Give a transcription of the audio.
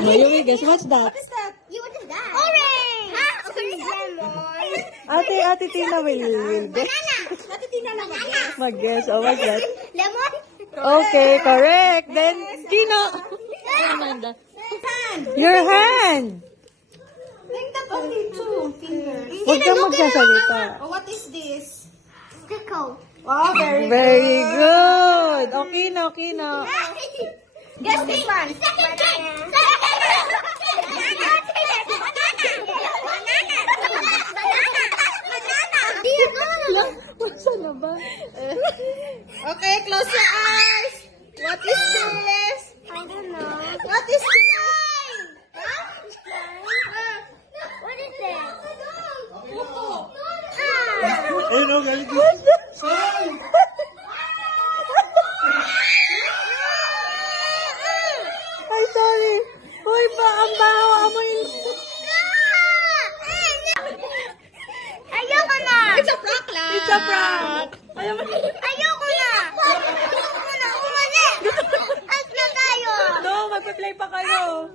No, you guess. What's that? What is that? What is that? Orange! Orange lemon. Ate Tina will guess. Ate Tina na mag-guess. Mag-guess. Oh, what's that? Lemon? Okay, correct. Then, Kino. Amanda. Hand. Your hand. Like that only two fingers. Huwag kang magsasalita. Oh, what is this? Stickle. Wow, very Very good. Okay, Kino. Guess this one. Second cake. Saan na ba? Okay, close your eyes. What is this? I don't know. What is this? What is this? Ayun o, galing dito. Ay, sorry. Uy, ba, ang baho. Amoy. Ayoko na. It's a prank lang. It's a prank. Ayaw mo. Ayoko na. Ayoko na. Umalis. At na tayo. No, magpa-play pa kayo.